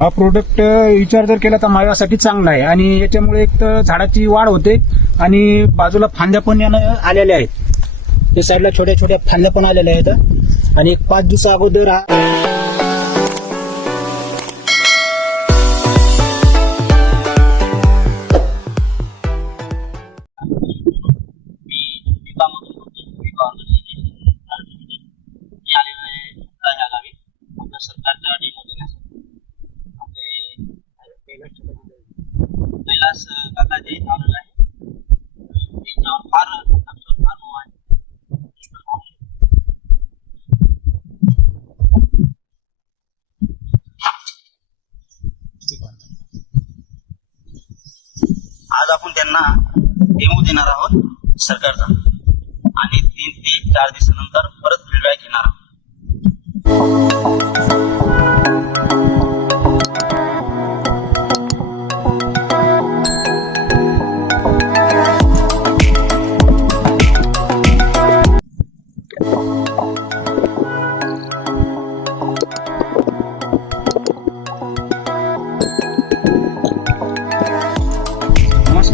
हा प्रोडक्ट विचार जर केला तर माझ्यासाठी चांगला आहे. आणि याच्यामुळे एक तर झाडाची वाढ होते आणि बाजूला फांद्या पण यानं आलेल्या आहेत. या साईडला छोट्या छोट्या फांद्या पण आलेल्या आहेत. आणि एक पाच दिवसा अगोदर हा मी आलेलो आहे आता ह्या गावी आपल्या सरकारचा डेमो देण्यासाठी आपले कैलास काकाजी इथं आलेलो आहे याच्यावर फार आमच्यावर फार मोह आहे आज आपण त्यांना डेमो देणार आहोत सरकारचा. आणि तीन ते चार दिवसानंतर परत फीडबॅक घेणार आहोत.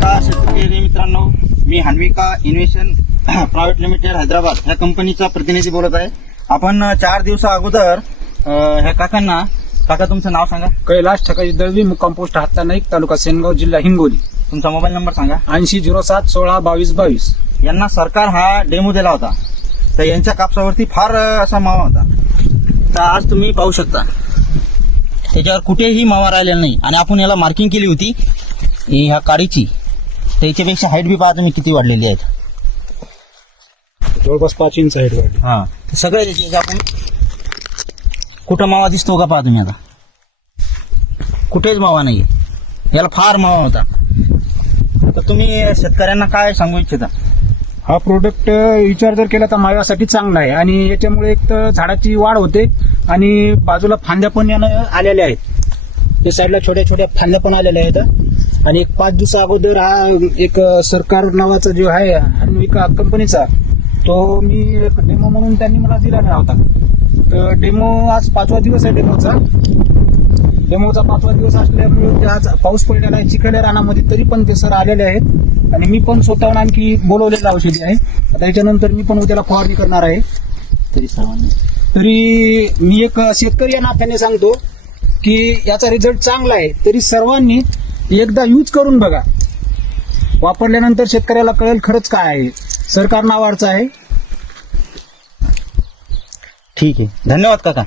नमस्कार शेतकरी मित्रांनो. मी Hanvika innovation private limited Hyderabad ह्या कंपनीचा प्रतिनिधी बोलत आहे. आपण चार दिवसा अगोदर ह्या काकांना काका तुमचं नाव सांगा. कैलास ठकाजी दळवी कंपोस्ट हाता नाईक तालुका सेनगाव जिल्हा हिंगोली. तुमचा मोबाईल नंबर सांगा. ऐंशी झिरो सात सोळा बावीस बावीस. यांना सरकार हा डेमो दिला होता. तर यांच्या कापसावरती फार असा मावा होता. तर आज तुम्ही पाहू शकता. त्याच्यावर कुठेही मावा राहिलेला नाही. आणि आपण याला मार्किंग केली होती ही ह्या काडीची. तर याच्यापेक्षा हाईट बी पहा तुम्ही किती वाढलेली आहेत. जवळपास पाच इंच आहे वाढली. हा. सगळे त्याचे आपण कुठं मावा दिसतो का पहा तुम्ही आता. कुठेच मावा नाही याला फार मावा होता. तर तुम्ही शेतकऱ्यांना काय सांगू इच्छिता? हा प्रोडक्ट विचार जर केला तर माझ्यासाठी चांगला आहे. आणि याच्यामुळे एक तर झाडाची वाढ होते आणि बाजूला फांद्या पण यानं आलेल्या आहेत. या साईडला छोट्या छोट्या फांद्या पण आलेल्या आहेत. आणि एक पाच दिवसा अगोदर हा एक सरकार नावाचा जो आहे अन्विका कंपनीचा तो मी एक डेमो म्हणून त्यांनी मला दिलेला होता. तर डेमो आज पाचवा दिवस आहे डेमोचा डेमोचा पाचवा दिवस असल्यामुळे ते आज पाऊस पडलेला आहे. चिखल्या रानामध्ये तरी पण ते सर आलेले आहेत. आणि मी पण स्वतःहून आणखी बोलवलेलं औषधी आहे. आता याच्यानंतर मी पण उद्याला फवारणी करणार आहे. तरी सामान्य. तरी मी एक शेतकरी या नात्याने सांगतो की याचा रिझल्ट चांगला आहे. तरी सर्वांनी एकदा यूज करून बघा. वापरल्यानंतर शेतकऱ्याला कळेल खरंच काय आहे. सरकार नावाडचं आहे. ठीक आहे. धन्यवाद काका.